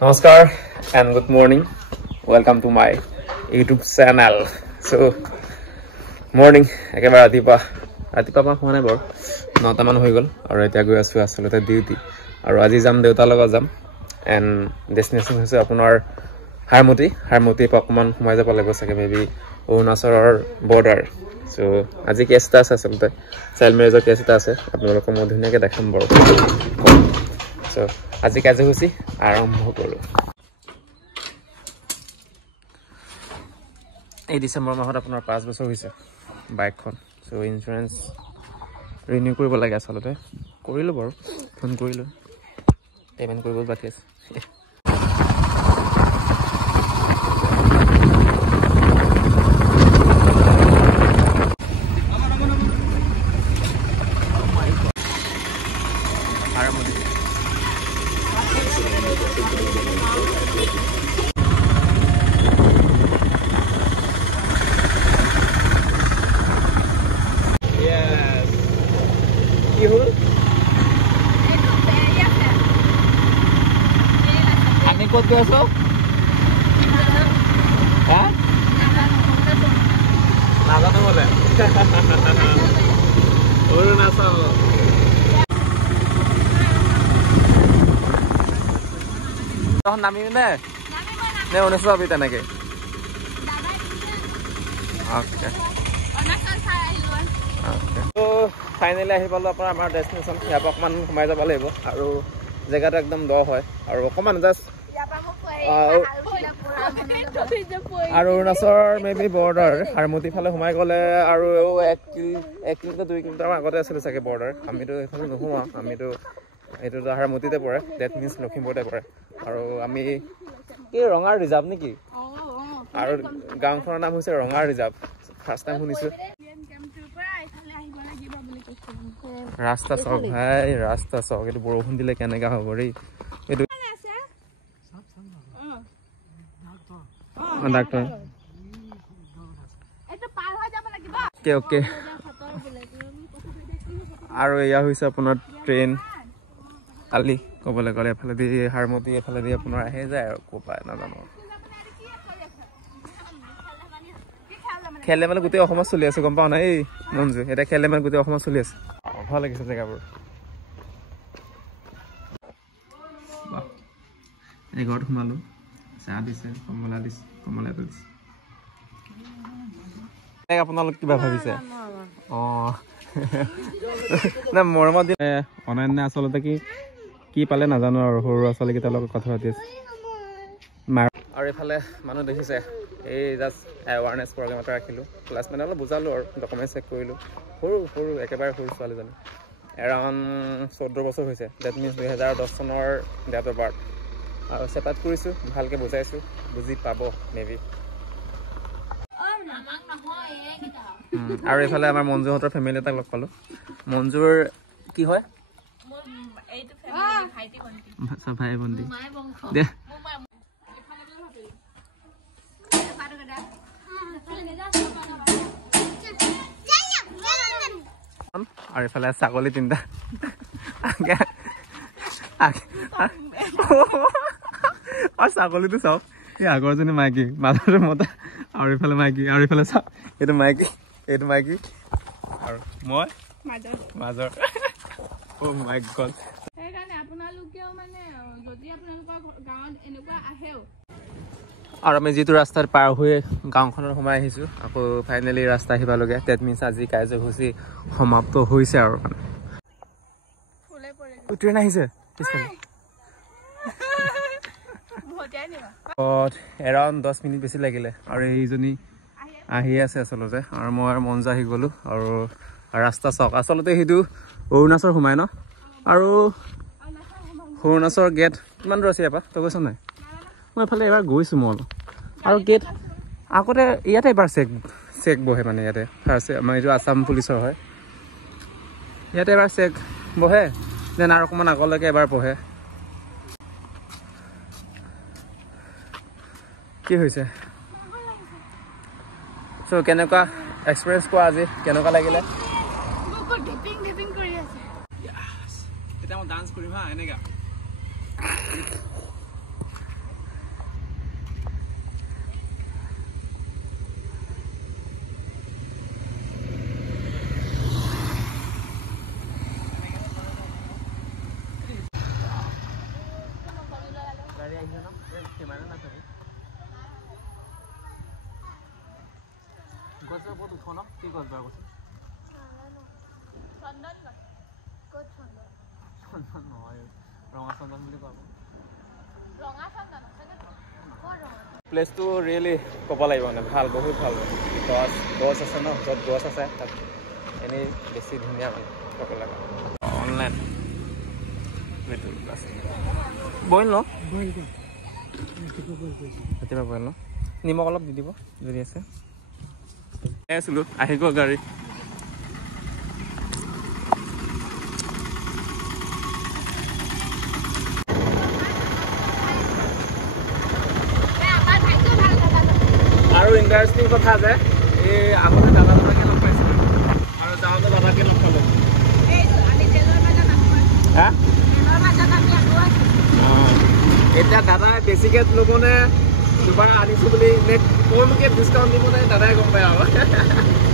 Namaskar and good morning. Welcome to my YouTube channel. So morning একেবাৰে ৰাতিপুৱা হোৱা নাই বাৰু 9টা মান হৈ গ'ল আৰু এতিয়া গৈ আছো আসলতে ডিউটি আৰু আজি যাম দেউতাৰ লগত যাম এণ্ড ডেষ্টিনেশ্যন হৈছে আপোনাৰ হাৰমতি অকমান সোমাই যাব লাগিব চাগে মেবি অৰুণাচলৰ বৰ্ডাৰ সো আজি কেছ এটা আছে আসলতে চাইল্ড মেৰেজৰ কেছ এটা আছে আপোনালোকক মই ধুনীয়াকৈ দেখাম বাৰু সো আজি কাৰ্যসূচী আৰম্ভ কৰোঁ এই ডিসেম্বৰ মাহত আপোনাৰ 5 বছৰ হৈছে বাইকখন সো ইন্স্যুৰেন্স ৰিনিউ কৰিব লাগে আসলতে কৰিলো বাৰু ফোন কৰিলো পেমেন্ট কৰিব বাকি আছে Kod ko aso? Ha? Nada no wala. Oro na sa. Toh nami na. Ne oneso abi tanake. Okay. So finally ahi palo apnar amar destination yapa okman khumai jaba laibo aru jagata ekdom do hoy aru okman just আৰু অৰুণাচলৰ maybe border হাৰমতি ফালে সোমাই গ'লে আৰু 1 kilometre 2 kilometre আগতে আছিল চাগে border আমিতো এখানে নোহোৱা আমিতো এইটো হাৰমতিতে পৰে দ্যাট মিন্স লখিমপুৰতে পৰে আৰু আমি কি ৰঙাৰ ৰিজাৰ্ভ নেকি আৰু গাঁওখনৰ নাম হৈছে ৰঙাৰ ৰিজাৰ্ভ ফাৰ্ষ্ট টাইম শুনিছো ৰাস্তা চক ভাই ৰাস্তা চক এইটো বৰষুণ দিলে কেনেকা হ'ব ৰে এইটো ডাক্তৰ ওকে আৰু এয়া হৈছে আপোনাৰ ট্ৰেইন কালি ক'বলৈ গ'লে এফালে দি হাৰমতি এফালে দি আপোনাৰ আহে যায় আৰু কোপায় নাজানো খেলে মানে গোটেই অসমত চলি আছে গম পাও না এই মঞ্জু এটা খেলে মানে গোটেই অসমত চলি আছে ভাল লাগিছে জেগাবোৰ এই ঘৰত সোমালো চাহ দিছে কমলা দিছে আপোনালোক কিবা ভাবিছে না মৰমত অনন্য আচলতে কি পালে নাজানো আৰু সৰু আচলকেইটাৰ লগত কথা পাতি আছে আৰু এইফালে মানুহ দেখিছে এই জাষ্ট এৱাৰনেছ প্ৰগ্ৰেম এটা ৰাখিলোঁ ক্লাছমেট অলপ বুজালোঁ আৰু ডকুমেণ্ট চেক কৰিলোঁ সৰু একেবাৰে সৰু ছোৱালীজনী এৰাউণ্ড 14 বছৰ হৈছে ডেট মিনছ 2010 চনৰ ডেট অফ বাৰ্থ আৰু চেপাত কৰিছোঁ ভালকৈ বুজাইছোঁ বুজি পাব মেবি আৰু এইফালে আমাৰ মঞ্জুহঁতৰ ফেমিলি এটাক লগ পালোঁ মঞ্জুৰ কি হয় ভাই ভণ্টি দে আৰু এইফালে ছাগলী তিনিটা আৰু ছাগলীটো চাওক এই আগৰজনী মাইকী মাজৰ মতা আৰু এইফালে মাইকী আৰু এইফালে চাওক এইটো মাইকী আৰু মই মাজৰ ও মাই গড সেইকাৰণে আপোনালোকেও মানে যদি আপোনালোকৰ গাঁৱত এনেকুৱা আহেও আৰু আমি যিটো ৰাস্তাত পাৰ হৈ গাঁওখনত সোমাই আহিছোঁ আকৌ ফাইনেলি ৰাস্তা আহিবলগীয়া ডেট মিনছ আজি কাৰ্যসূচী সমাপ্ত হৈছে আৰু ট্ৰেইন আহিছে এৰাউণ্ড 10 মিনিট বেছি লাগিলে আৰু এইজনী আহি আছে আচলতে আৰু মই আৰু মঞ্জু আহি গ'লোঁ আৰু ৰাস্তা চক আচলতে সেইটো অৰুণাচল সোমাই ন আৰু অৰুণাচলৰ গেট কিমান দূৰ আছে ইয়াৰ পৰা তই গৈছ নাই মই এফালে এবাৰ গৈছোঁ মই আৰু গেট আগতে ইয়াতে এবাৰ চেক বহে মানে ইয়াতে ফাৰ্ষ্ট আমাৰ এইটো আছাম পুলিচৰ হয় ইয়াতে এবাৰ চেক বহে দেন আৰু অকণমান আগলৈকে এবাৰ বহে কি হৈছে সো কেনেকুৱা এক্সপিৰিয়েঞ্চ কোৱা আজি কেনেকুৱা লাগিলে এটা মই ডান্স কৰিম হা এনেকা গছৰ বহুত ওখ ন কি গছ বাৰু কৈছে চন্দন নহয় ৰঙা চন্দন বুলি কোৱা প্লেচটো ৰিয়েলি ক'ব লাগিব মানে ভাল বহুত ভাল গছ আছে ন য'ত গছ আছে তাত এনেই বেছি ধুনীয়া মানে ক'ব লাগে অনলাইন বইল ন ৰাতিপুৱা বইল ন নিমখ অলপ দি দিব যদি আছে আছিলোঁ আহি গ'ল গাড়ী আৰু ইণ্টাৰেষ্টিং কথা যে এই আগতে দাদাকে লগ পাইছিলোঁ আৰু যাওঁতে দাদাকে লগ পালোঁ এতিয়া দাদাই বেছিকৈ ল'বনে দুবাৰ আনিছোঁ বুলি নে কমকৈ ডিছকাউণ্ট দিবনে দাদাই গম পায় আৰু